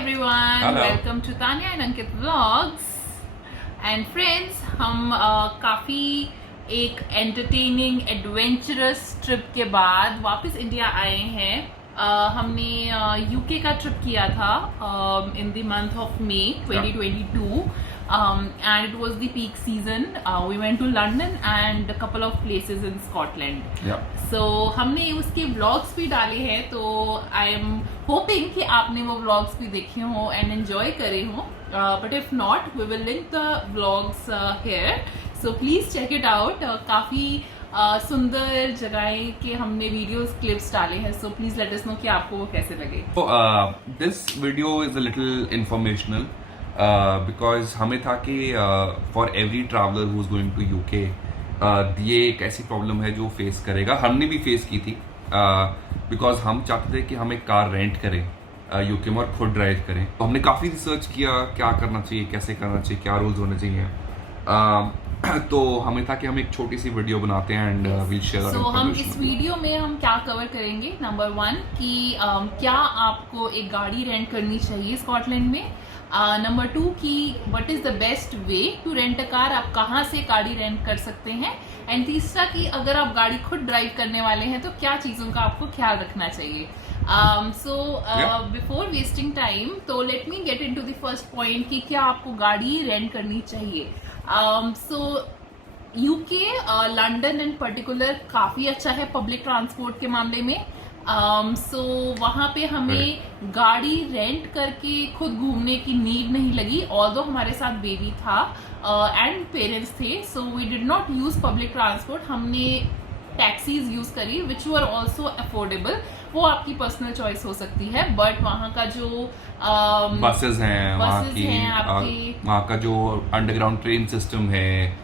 everyone, Hello. welcome to Tanya and Ankit Vlogs. And friends, हम काफ़ी एक entertaining adventurous trip के बाद वापस इंडिया आए हैं। हमने यूके का ट्रिप किया था in the month of May 2022 and it was the peak season. We went to London and a couple of places in Scotland. Yeah. So हमने उसके व्लॉग्स भी डाले हैं, तो आई एम होपिंग कि आपने वो व्लॉग्स भी देखे हों एंड एंजॉय करे हों, but if not we will link the vlogs here, so please check it out. काफ़ी सुंदर जगहें के हमने वीडियोस क्लिप्स डाले हैं, so please let us know कि आपको वो कैसे लगे। So this video is a little informational because हमें था कि for every traveler who is going to UK ये एक ऐसी प्रॉब्लम है जो फेस करेगा, हमने भी फेस की थी बिकॉज हम चाहते थे कि हम एक कार रेंट करें यूके में और खुद ड्राइव करें। तो हमने काफ़ी रिसर्च किया क्या करना चाहिए, कैसे करना चाहिए, क्या रूल्स होने चाहिए। तो हमें था कि हम एक छोटी सी वीडियो बनाते हैं एंड विल शेयर। सो हम इस वीडियो में हम क्या कवर करेंगे, नंबर 1 कि क्या आपको एक गाड़ी रेंट करनी चाहिए स्कॉटलैंड में, नंबर 2 कि what is the best way to rent a car, आप कहाँ से गाड़ी रेंट कर सकते हैं, एंड तीसरा कि अगर आप गाड़ी खुद ड्राइव करने वाले हैं तो क्या चीज़ों का आपको ख्याल रखना चाहिए। बिफोर वेस्टिंग टाइम, तो let me get into the first point कि क्या आपको गाड़ी रेंट करनी चाहिए। यूके लंदन इन पर्टिकुलर काफ़ी अच्छा है पब्लिक ट्रांसपोर्ट के मामले में। वहाँ पे हमें गाड़ी रेंट करके खुद घूमने की नीड नहीं लगी, ऑल्दो हमारे साथ बेबी था एंड पेरेंट्स थे, so we did not use public transport. हमने टैक्सीज यूज करी विच वर ऑल्सो अफोर्डेबल। वो आपकी पर्सनल चॉइस हो सकती है, बट वहाँ का जो बसेस हैं, वहाँ का जो अंडरग्राउंड ट्रेन सिस्टम है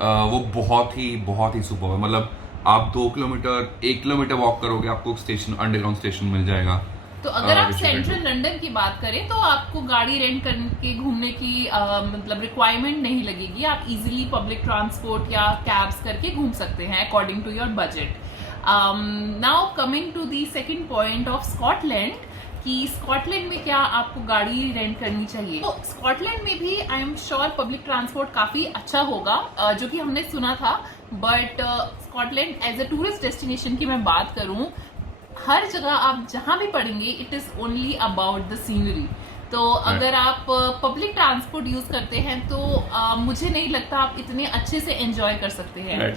वो बहुत ही सुपर है। मतलब आप 1 किलोमीटर वॉक करोगे, आपको स्टेशन, अंडरग्राउंड स्टेशन मिल जाएगा। तो अगर आप सेंट्रल लंदन की बात करें तो आपको गाड़ी रेंट करके घूमने की मतलब रिक्वायरमेंट नहीं लगेगी, आप इजीली पब्लिक ट्रांसपोर्ट या कैब्स करके घूम सकते हैं according to your budget. Now coming to the second point of Scotland कि स्कॉटलैंड में क्या आपको गाड़ी रेंट करनी चाहिए। तो स्कॉटलैंड में भी I am sure public transport काफी अच्छा होगा, जो कि हमने सुना था, but Scotland as a tourist destination की मैं बात करूं, हर जगह आप जहां भी पढ़ेंगे it is only about the scenery. तो अगर आप पब्लिक ट्रांसपोर्ट यूज करते हैं तो मुझे नहीं लगता आप इतने अच्छे से एंजॉय कर सकते हैं।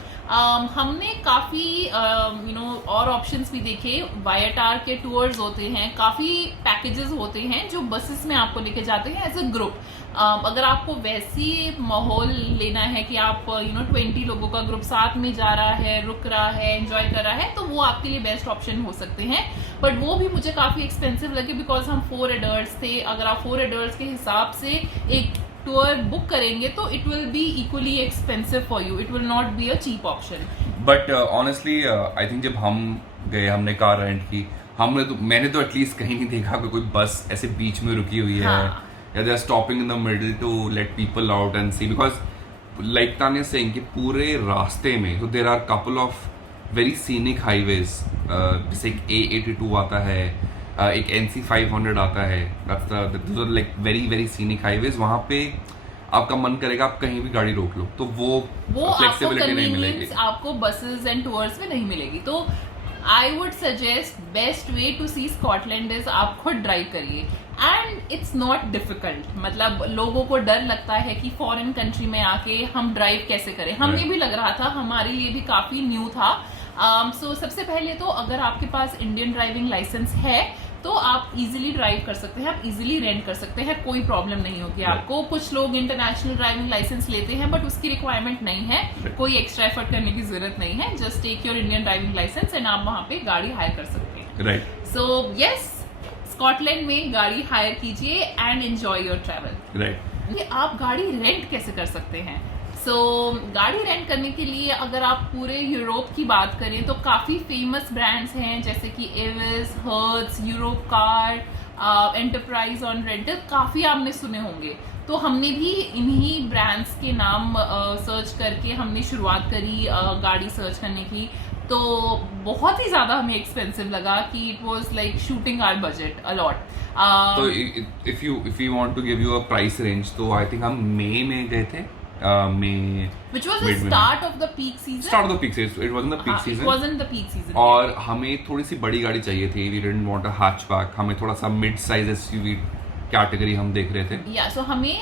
हमने काफी और ऑप्शंस भी देखे, वायाटार के टूर्स होते हैं, काफी पैकेजेस होते हैं जो बसेस में आपको लेके जाते हैं एज अ ग्रुप। अगर आपको वैसी माहौल लेना है कि आप 20 लोगों का ग्रुप साथ में जा रहा है, रुक रहा है, एंजॉय कर रहा है, तो वो आपके लिए बेस्ट ऑप्शन हो सकते हैं, बट वो भी मुझे काफी एक्सपेंसिव लगे बिकॉज हम 4 एडल्ट्स थे। अगर आप 4 एडल्ट्स के हिसाब से एक टूर बुक करेंगे तो it will be equally expensive for you, it will not be a cheap option. But honestly I think जब हम गए, हमने कार रेंट की, मैंने तो एटलीस्ट कहीं नहीं देखा कि कोई बस ऐसे बीच में रुकी हुई है या they are stopping in the middle to let people out and see, because like Tanya saying कि पूरे रास्ते में तो there are couple of very scenic highways, जैसे एक A82 आता है, एक NC500 आता है, लाइक वेरी सीनिक हाईवेज। वहाँ पे आपका मन करेगा आप कहीं भी गाड़ी रोक लो, तो वो फ्लेक्सिबिलिटी नहीं मिलेगी, आपको बसेस एंड टूर्स में नहीं मिलेगी। तो I would suggest best way to see Scotland is आप खुद ड्राइव करिए, एंड इट्स नॉट डिफिकल्ट। मतलब लोगों को डर लगता है कि फॉरेन कंट्री में आके हम ड्राइव कैसे करें, हमें भी लग रहा था, हमारे लिए भी काफी न्यू था। सबसे पहले तो अगर आपके पास इंडियन ड्राइविंग लाइसेंस है तो आप इजीली ड्राइव कर सकते हैं, आप इजीली रेंट कर सकते हैं, कोई प्रॉब्लम नहीं होती आपको। कुछ लोग इंटरनेशनल ड्राइविंग लाइसेंस लेते हैं बट उसकी रिक्वायरमेंट नहीं है, कोई एक्स्ट्रा एफर्ट करने की जरूरत नहीं है, just take your Indian driving licence and आप वहां पे गाड़ी हायर कर सकते हैं। राइट। सो यस, स्कॉटलैंड में गाड़ी हायर कीजिए and enjoy your travel. Right. आप गाड़ी रेंट कैसे कर सकते हैं? गाड़ी रेंट करने के लिए अगर आप पूरे यूरोप की बात करें तो काफ़ी फेमस ब्रांड्स हैं, जैसे कि Aves, hertz, Europe car, enterprise on rental, काफ़ी आपने सुने होंगे। तो हमने भी इन्हीं ब्रांड्स के नाम सर्च करके हमने शुरुआत करी गाड़ी सर्च करने की। तो बहुत ही ज़्यादा हमें एक्सपेंसिव लगा कि it was like shooting our budget a lot. तो if you want to give you a price range, तो I think हम मई में गए थे. मई which was the start of the peak season. Start of the peak season. It wasn't the peak season. It wasn't the peak season. और हमें थोड़ी सी बड़ी गाड़ी चाहिए थी. We didn't want a hatchback. हमें थोड़ा सा mid size SUV कैटेगरी हम देख रहे थे. Yeah, so हमें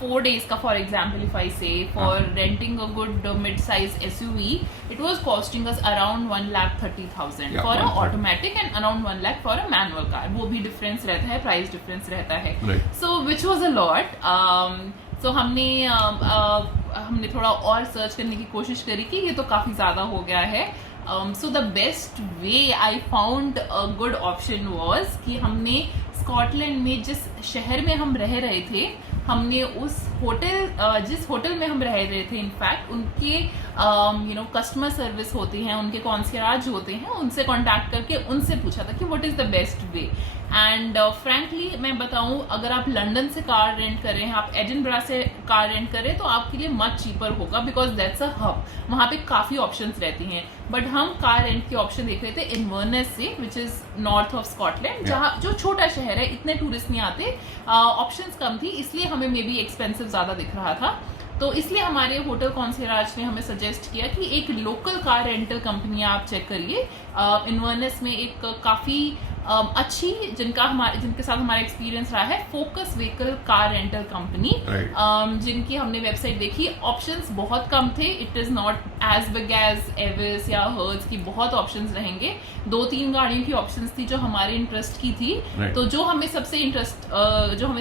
4 days का for example if I say for renting a good mid-size SUV, it was costing us around 1,30,000 Yeah, for a 130,000. automatic and around 1 lakh for a manual car. वो भी difference रहता है, price difference रहता है. Right. So which was a lot. So हमने थोड़ा और search करने की कोशिश करी कि ये तो काफ़ी ज़्यादा हो गया है. So the best way I found a good option was कि हमने स्कॉटलैंड में जिस शहर में हम रह रहे थे, हमने उस होटल जिस होटल में हम रह रहे थे इनफैक्ट उनके कस्टमर सर्विस होती हैं, उनके कॉन्सियराज होते हैं, उनसे कांटेक्ट करके उनसे पूछा था कि what is the best way. And frankly मैं बताऊं, अगर आप लंदन से कार रेंट कर रहे हैं, आप एडिनबरा से कार रेंट कर रहे हैं, तो आपके लिए मच चीपर होगा बिकॉज दैट्स अ हब. वहाँ पे काफ़ी ऑप्शंस रहती हैं. बट हम कार रेंट के ऑप्शन देख रहे थे इन्वर्नेस से, which is north of Scotland, जहाँ जो छोटा शहर है, इतने टूरिस्ट नहीं आते, ऑप्शंस कम थी, इसलिए हमें मे बी एक्सपेंसिव ज़्यादा दिख रहा था. तो इसलिए हमारे होटल कॉन्सियराज ने हमें सजेस्ट किया कि एक लोकल कार रेंटल कंपनी आप चेक करिए. इन्वर्नेस में एक काफ़ी अच्छी जिनके साथ हमारा एक्सपीरियंस रहा है, Focus vehicle car rental company, जिनकी हमने वेबसाइट देखी. ऑप्शंस बहुत कम थे. It is not as big as Avis या हर्ट्ज की बहुत ऑप्शंस रहेंगे. 2-3 गाड़ियों की ऑप्शंस थी जो हमारे इंटरेस्ट की थी. तो जो हमें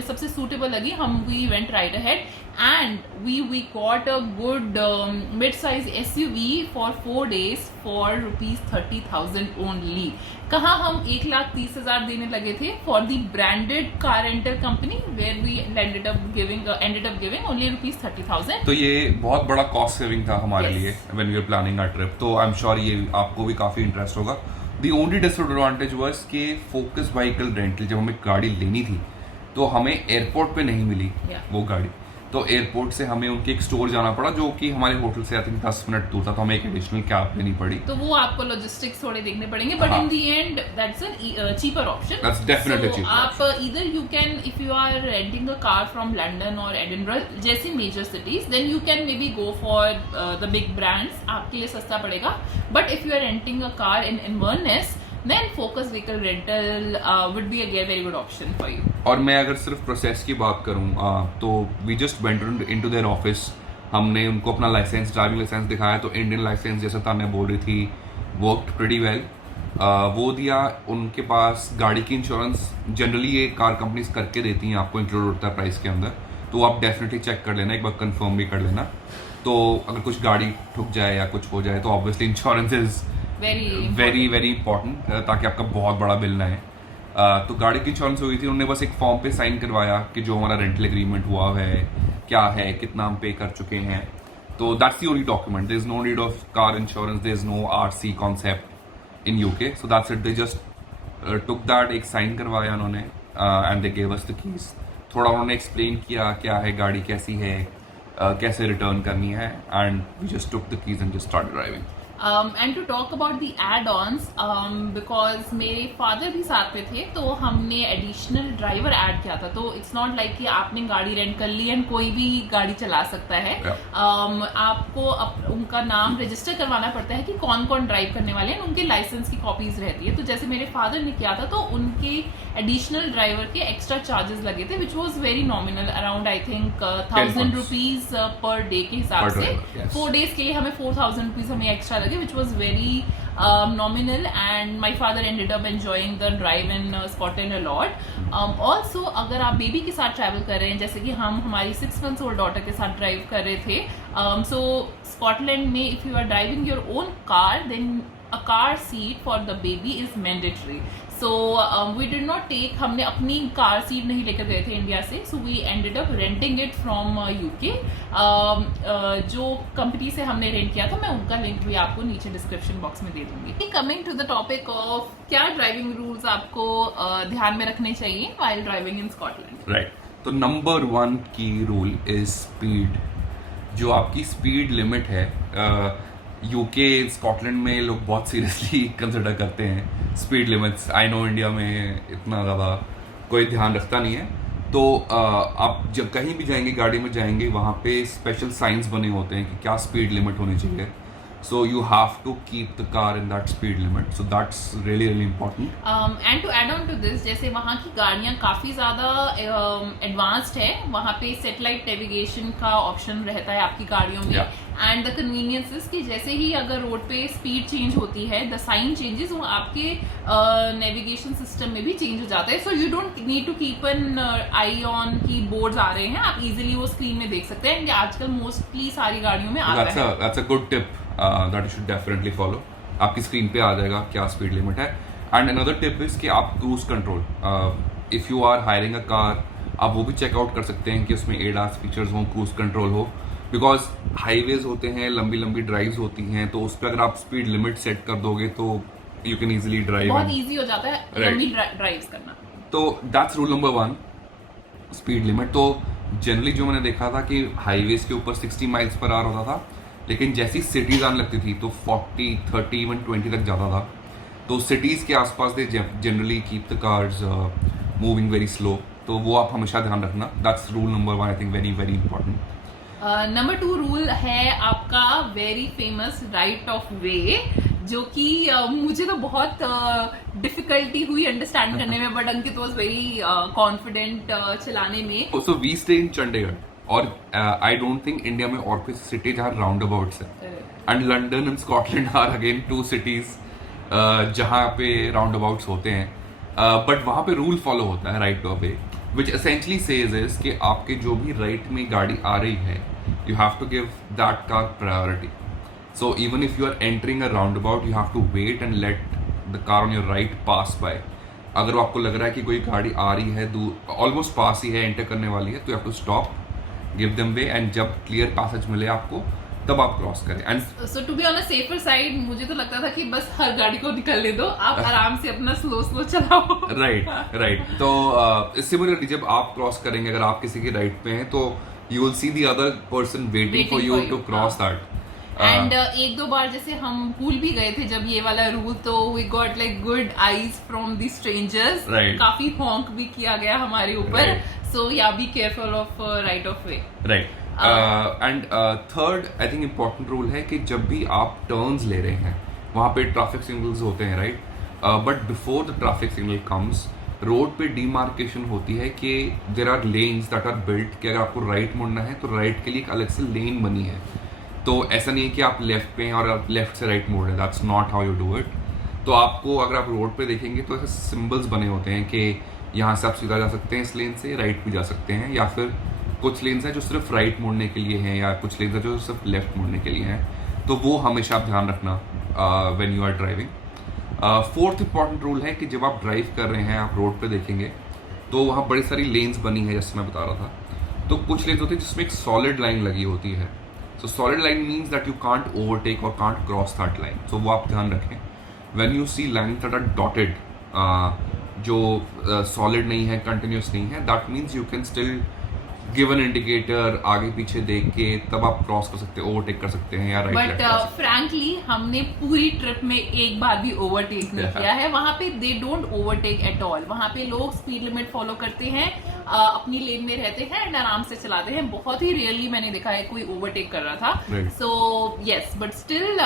सबसे सूटेबल लगी, हम we went right ahead and we got a good mid-size SUV for 4 days for ₹30,000 only. कहाँ हम 1,30,000 देने लगे थे for the branded car rental company where we ended up giving only ₹30,000. तो ये बहुत बड़ा कॉस्ट सेविंग था हमारे लिए when we were planning our trip. तो आई एम श्योर ये आपको भी काफ़ी इंटरेस्ट होगा. The only disadvantage was कि फोकस व्हीकल रेंटल जब हमें गाड़ी लेनी थी तो हमें एयरपोर्ट पे नहीं मिली वो गाड़ी. तो एयरपोर्ट से हमें उनके एक स्टोर जाना पड़ा जो कि हमारे होटल से आई थिंक 10 मिनट दूर था. तो हमें एक एडिशनल कैब लेनी पड़ी. तो वो आपको लॉजिस्टिक्स थोड़े देखने पड़ेंगे, but in the end that's a cheaper option. That's definitely cheaper. आप either you can, if you are renting a car from London और एडिनबरा जैसी major cities, then you can may be go for the big brands, आपके लिए सस्ता पड़ेगा. But if you are renting a car in Inverness, then focus vehicle rental would be a very good option for you. और मैं अगर सिर्फ process की बात करूँ तो we just went into their office. हमने उनको अपना लाइसेंस, ड्राइविंग लाइसेंस दिखाया. तो इंडियन लाइसेंस जैसा तान्या बोल रही थी वर्कड प्रीटी वेल. वो दिया. उनके पास गाड़ी की इंश्योरेंस जनरली ये कार कंपनीज करके देती हैं, आपको इंक्लूड होता है प्राइस के अंदर. तो आप डेफिनेटली चेक कर लेना, एक बार कंफर्म भी कर लेना. तो अगर कुछ गाड़ी ठुक जाए या कुछ हो जाए तो obviously insurance is very important, ताकि आपका बहुत बड़ा बिल ना है. तो गाड़ी की इंश्योरेंस हुई थी. उन्होंने बस एक फॉर्म पे साइन करवाया कि जो हमारा रेंटल एग्रीमेंट हुआ है, क्या है, कितना हम पे कर चुके हैं. तो that's the only document. There is no need of car insurance, there is no RC concept in UK. So that's it. They just took that, एक साइन करवाया उन्होंने and they gave us the keys. थोड़ा उन्होंने explain किया क्या है गाड़ी, कैसी है, कैसे रिटर्न करनी है, and we just took the keys and just started driving. And to talk about the add-ons, because मेरे फादर भी साथ में थे, तो हमने एडिशनल ड्राइवर ऐड किया था. तो इट्स नॉट लाइक कि आपने गाड़ी रेंट कर ली एंड कोई भी गाड़ी चला सकता है. आपको उनका नाम रजिस्टर करवाना पड़ता है कि कौन कौन ड्राइव करने वाले हैं, उनके लाइसेंस की कॉपीज रहती है. तो जैसे मेरे फादर ने किया था, तो उनके एडिशनल ड्राइवर के एक्स्ट्रा चार्जेस लगे थे, which was very nominal, around I think ₹1,000 per day के हिसाब से. 4 days के लिए हमें ₹4,000 हमें एक्स्ट्रा लगे, which was very nominal, and my father ended up enjoying the drive in Scotland a lot. Also, अगर आप बेबी के साथ ट्रैवल कर रहे हैं, जैसे कि हम हमारी 6 months old डॉटर के साथ ड्राइव कर रहे थे, so स्कॉटलैंड में if you are driving your own car, then a car seat for the baby is mandatory. So we did not take, हमने अपनी कार सीट नहीं लेकर गए थे इंडिया से, so we ended up renting it from UK. जो company से हमने रेंट किया था, मैं उनका लिंक भी आपको नीचे डिस्क्रिप्शन बॉक्स में दे दूंगी. Coming to the topic of क्या ड्राइविंग रूल्स आपको ध्यान में रखने चाहिए while driving in Scotland. Right. तो नंबर 1 की रूल इज स्पीड. जो आपकी स्पीड लिमिट है, यूके स्कॉटलैंड में लोग बहुत सीरियसली कंसिडर करते हैं speed limits. I know India में इतना ज़्यादा कोई ध्यान रखता नहीं है। तो आप जब कहीं भी जाएंगे, गाड़ी में जाएंगे, वहाँ पे स्पेशल साइंस बने होते हैं कि क्या स्पीड लिमिट होनी चाहिए। So you have to keep the car in that speed limit. So that's really important. And to add on to this, जैसे वहाँ की गाड़ियाँ काफ़ी ज़्यादा एडवांस्ड है, वहाँ पे सेटेलाइट नेविगेशन का ऑप्शन रहता है आपकी गाड़ियों में। एंड द कन्वीनियंस इज कि जैसे ही अगर रोड पे स्पीड चेंज होती है, द साइन चेंजेस, वो आपके नेविगेशन सिस्टम में भी चेंज हो जाता है। So you don't need to keep an eye on की बोर्ड्स आ रहे हैं, आप इजीली वो स्क्रीन में देख सकते हैं। आजकल मोस्टली सारी गाड़ियों में आता है। That's a good tip that you should definitely follow. आपकी स्क्रीन पे आ जाएगा क्या स्पीड लिमिट है। एंड अनदर टिप इज कि आप cruise control, if you are hiring a car, आप वो भी चेकआउट कर सकते हैं कि उसमें ADAS फीचर्स हो, क्रूज कंट्रोल हो। बिकॉज हाईवेज होते हैं, लंबी लंबी ड्राइव्स होती हैं, तो उस पर अगर आप स्पीड लिमिट सेट कर दोगे तो यू कैन इजीली ड्राइव, बहुत इजी हो जाता है लंबी ड्राइव्स करना। तो that's rule number 1, speed limit. तो जनरली जो मैंने देखा था कि हाईवेज के ऊपर 60 माइल्स पर आवर होता था, लेकिन जैसी सिटीज आने लगती थी तो 40, 30, इवन 20 तक जाता था। तो सिटीज के आसपास they generally keep the cars moving very slow, तो वो आप हमेशा ध्यान रखना। That's rule number 1, I think very very important. Number 2 rule है आपका वेरी फेमस राइट ऑफ वे, जो कि मुझे तो बहुत डिफिकल्टी हुई अंडरस्टैंड करने में, but Ankit was very confident चलाने में। So we stay in Chandigarh, और आई डोंट थिंक इंडिया में और कोई सिटी जहाँ राउंड अबाउट्स है। And London and Scotland are again 2 cities जहाँ पे राउंड अबाउट्स होते हैं, बट वहाँ पे रूल फॉलो होता है right of way, which essentially says is कि आपके जो भी राइट में गाड़ी आ रही है, you have to give that car priority. So even if you are entering a roundabout, you have to wait and let the car on your right pass by. अगर आपको लग रहा है कि कोई गाड़ी आ रही है, ऑलमोस्ट पास ही है, एंटर करने वाली है, तो you have to stop, give them way, and जब क्लियर पैसेज मिले आपको तब आप क्रॉस करें। And so to be on a safer side, मुझे तो लगता था कि बस हर गाड़ी को निकलने दो, आप आराम से अपना स्लो चलाओ। राइट। तो सिमिलरली जब आप क्रॉस करेंगे, अगर आप किसी के राइट पे हैं, तो you will see the other person waiting for you to cross that. And एक दो बार जैसे हम भूल भी गए थे जब ये वाला रूल, तो we got like good eyes from the strangers. काफी honk भी किया गया हमारे ऊपर। So yeah, be careful of right of way. Right. And third, I think important rule है कि जब भी आप turns ले रहे हैं, वहाँ पे ट्रैफिक सिग्नल्स होते हैं, right? But before the traffic signal comes, road पे डिमार्केशन होती है कि there are lanes that are built, कि अगर आपको राइट मुड़ना है तो राइट के लिए एक अलग से लेन बनी है। तो ऐसा नहीं है कि आप लेफ्ट पे हैं और आप लेफ्ट से राइट मोड़ रहे हैं, that's not how you do it. तो आपको, अगर आप रोड पे देखेंगे तो ऐसे सिम्बल्स बने होते हैं कि यहाँ से आप सीधा जा सकते हैं, इस लेन से राइट भी जा सकते हैं, या फिर कुछ लेन्स हैं जो सिर्फ राइट मुड़ने के लिए हैं, या कुछ लेन्स हैं जो सिर्फ लेफ्ट मुड़ने के लिए हैं। तो वो हमेशा आप ध्यान रखना when you are driving. Fourth important rule है कि जब आप ड्राइव कर रहे हैं, आप रोड पे देखेंगे तो वहाँ बड़ी सारी लेन्स बनी है, जैसे मैं बता रहा था। तो कुछ लेन्स होती है जिसमें एक सॉलिड लाइन लगी होती है। So solid line means that you can't overtake और can't cross that line. So वो आप ध्यान रखें। When you see line that are dotted, जो सॉलिड नहीं है, कंटिन्यूस नहीं है, that means you can still give an indicator, आगे पीछे देख के तब आप क्रॉस कर सकते हैं, ओवरटेक कर सकते हैं या राइट लेफ्ट। बट फ्रैंकली हमने पूरी ट्रिप में एक बार भी ओवरटेक नहीं किया है। वहाँ पे they don't overtake at all. वहाँ पे लोग स्पीड लिमिट फॉलो करते हैं, अपनी लेन में रहते हैं एंड आराम से चलाते हैं। बहुत ही रियरली मैंने देखा है कोई ओवरटेक कर रहा था। So yes, but still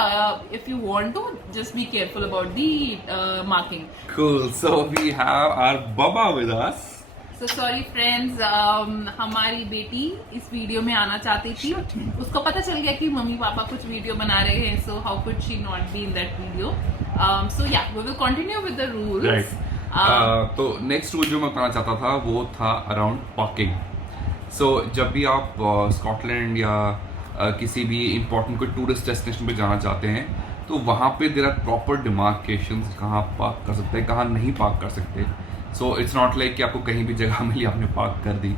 if you want to, just be careful about the marking. Cool. So we have our baba with us. So sorry friends, हमारी बेटी इस वीडियो में आना चाहती थी, उसको पता चल गया कि मम्मी पापा कुछ वीडियो बना रहे हैं, so how could she not be in that video? So yeah, we will continue with the rules. Right. तो नेक्स्ट रूल जो मैं बताना चाहता था वो था अराउंड पार्किंग। सो जब भी आप स्कॉटलैंड या किसी भी इम्पोर्टेंट कोई टूरिस्ट डेस्टिनेशन पे जाना चाहते हैं, तो वहाँ पे देयर आर प्रॉपर डिमार्केशंस, कहाँ पार्क कर सकते हैं, कहाँ नहीं पार्क कर सकते। सो इट्स नॉट लाइक कि आपको कहीं भी जगह मिली आपने पार्क कर दी।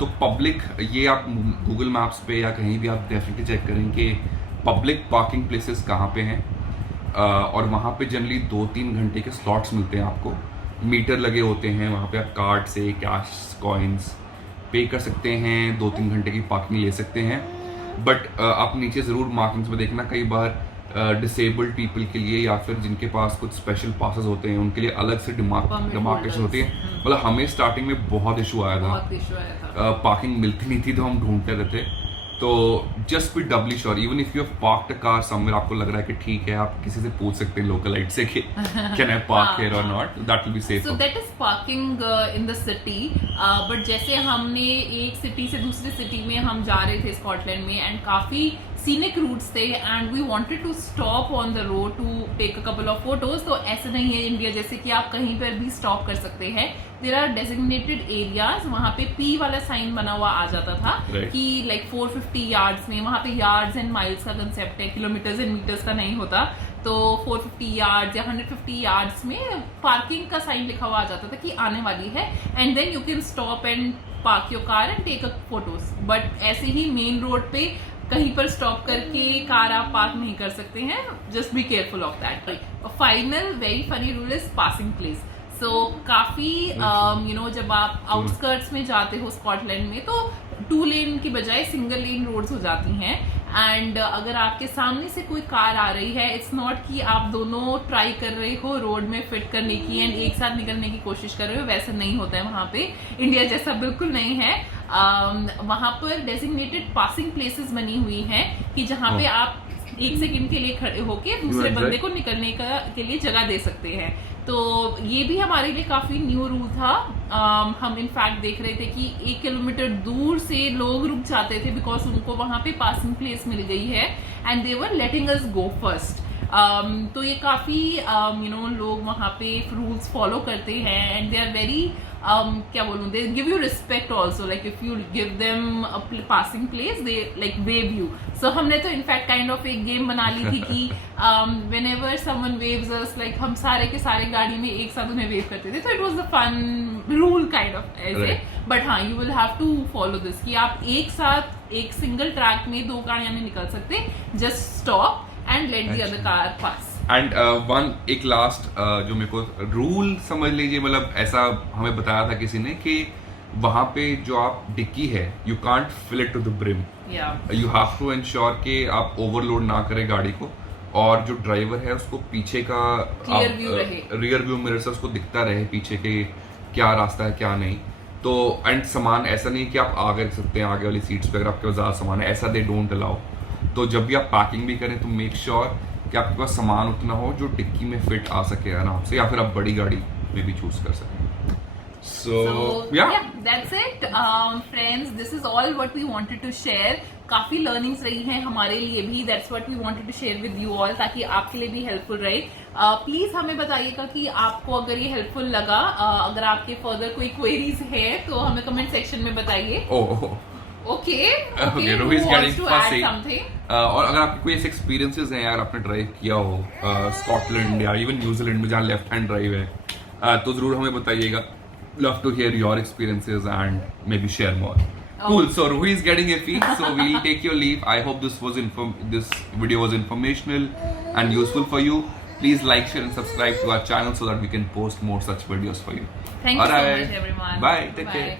तो पब्लिक, ये आप गूगल मैप्स पे या कहीं भी आप डेफिनेटली चेक करें कि पब्लिक पार्किंग प्लेसेस कहाँ पे हैं, और वहाँ पे जनरली 2-3 घंटे के स्लॉट्स मिलते हैं आपको। मीटर लगे होते हैं वहाँ पे, आप कार्ड से कैश कॉइन्स पे कर सकते हैं, 2-3 घंटे की पार्किंग ले सकते हैं। बट आप नीचे ज़रूर मार्किंग्स में देखना, कई बार डिसेबल्ड पीपल के लिए या फिर जिनके पास कुछ स्पेशल पासेस होते हैं उनके लिए अलग से डिमार्केशन होती है। मतलब हमें स्टार्टिंग में बहुत इशू आया था, पार्किंग मिलती नहीं थी तो हम ढूंढते रहते। तो just be doubly sure, even if you have parked a car somewhere, आपको लग रहा है कि ठीक है, आप किसी से पूछ सकते हैं लोकलाइट से कि कैन आई पार्क हियर और not, that will be safe. So that is parking in the city. But जैसे हमने एक सिटी से दूसरी सिटी में हम जा रहे थे स्कॉटलैंड में, एंड काफी सीनिक रूट्स थे and we wanted to stop on the road to take a couple of photos. तो ऐसे नहीं है इंडिया जैसे कि आप कहीं पर भी स्टॉप कर सकते हैं। देयर आर डेजिग्नेटेड एरियाज, वहां पे पी वाला साइन बना हुआ आ जाता था कि लाइक 450 यार्ड्स में, वहां पे यार्ड्स एंड माइल्स का कंसेप्ट है, किलोमीटर्स एंड मीटर्स का नहीं होता। तो 450 यार्ड्स या 150 यार्ड्स में पार्किंग का साइन लिखा हुआ आ जाता था कि आने वाली है, and then you can stop and park your car and take a photos. But ऐसे ही मेन रोड पे कहीं पर स्टॉप करके कार आप पार्क नहीं कर सकते हैं। Just be careful of that. Final very funny rule is passing place. So काफी जब आप आउटस्कर्ट्स में जाते हो स्कॉटलैंड में, तो 2 लेन की बजाय सिंगल लेन रोड्स हो जाती हैं। एंड अगर आपके सामने से कोई कार आ रही है, इट्स नॉट कि आप दोनों ट्राई कर रहे हो रोड में फिट करने की एंड एक साथ निकलने की कोशिश कर रहे हो, वैसा नहीं होता है वहां पे। इंडिया जैसा बिल्कुल नहीं है। वहां पर डेजिग्नेटेड पासिंग प्लेसेस बनी हुई हैं कि जहां पे आप 1 सेकंड के लिए खड़े होके दूसरे बंदे को निकलने के लिए जगह दे सकते हैं। तो ये भी हमारे लिए काफी न्यू रूल था। हम इनफैक्ट देख रहे थे कि 1 किलोमीटर दूर से लोग रुक जाते थे बिकॉज उनको वहां पे पासिंग प्लेस मिल गई है and they were letting us go first. तो ये काफी लोग वहां पे रूल्स फॉलो करते हैं एंड दे आर वेरी क्या बोलूं, they give you respect also. Like if you give them a passing place, they like wave you. So हमने तो इनफैक्ट काइंड ऑफ एक गेम बना ली थी कि whenever someone waves us, like हम सारे के सारे गाड़ी में एक साथ उन्हें वेव करते थे। तो it was a fun rule kind of ऐसे। बट हाँ, you will have to follow this कि आप एक साथ एक सिंगल ट्रैक में 2 गाड़ियां नहीं निकल सकते। Just stop and let the other car pass. And एक लास्ट जो मेरे को रूल समझ लीजिए, मतलब ऐसा हमें बताया था किसी ने कि वहां पे जो आप डिक्की है, you can't fill it to the brim, you have to ensure कि आप ओवरलोड ना करें गाड़ी को, और जो ड्राइवर है उसको पीछे का रियर व्यू मिरर से उसको दिखता रहे पीछे के क्या रास्ता है क्या नहीं। तो एंड सामान ऐसा नहीं कि आप आगे रख सकते हैं आगे वाली सीट्स पे अगर आपके पास ज्यादा सामान है, ऐसा दे डोंट अलाउ। तो जब भी आप पैकिंग भी करें तो मेक श्योर कि आपके पास सामान उतना हो जो डिक्की में फिट आ सके आराम से, या फिर आप बड़ी गाड़ी में भी चूज कर सकें। So yeah, that's it. Friends, this is all what we wanted to share. काफी लर्निंग्स रही हैं हमारे लिए भी, that's what we wanted to share with you all, ताकि आपके लिए भी हेल्पफुल रहे। प्लीज हमें बताइएगा कि आपको अगर ये हेल्पफुल लगा। अगर आपके फर्दर कोई क्वेरीज है तो हमें कमेंट सेक्शन में बताइए। Okay, Ruhi is getting fussy. और अगर आपके कोई ऐसे एक्सपीरियंसेस हैं यार, आपने ड्राइव किया हो स्कॉटलैंड या इवन न्यूजीलैंड में जहाँ लेफ्ट हैंड ड्राइव है, तो जरूर हमें बताइएगा। Love to hear your experiences and maybe share more. Cool. So Ruhi is getting iffy, so we'll take your leave. I hope this video was informational and useful for you. Please like, share, and subscribe to our channel so that we can post more such videos for you. Thank you so much, everyone. Bye. Take care.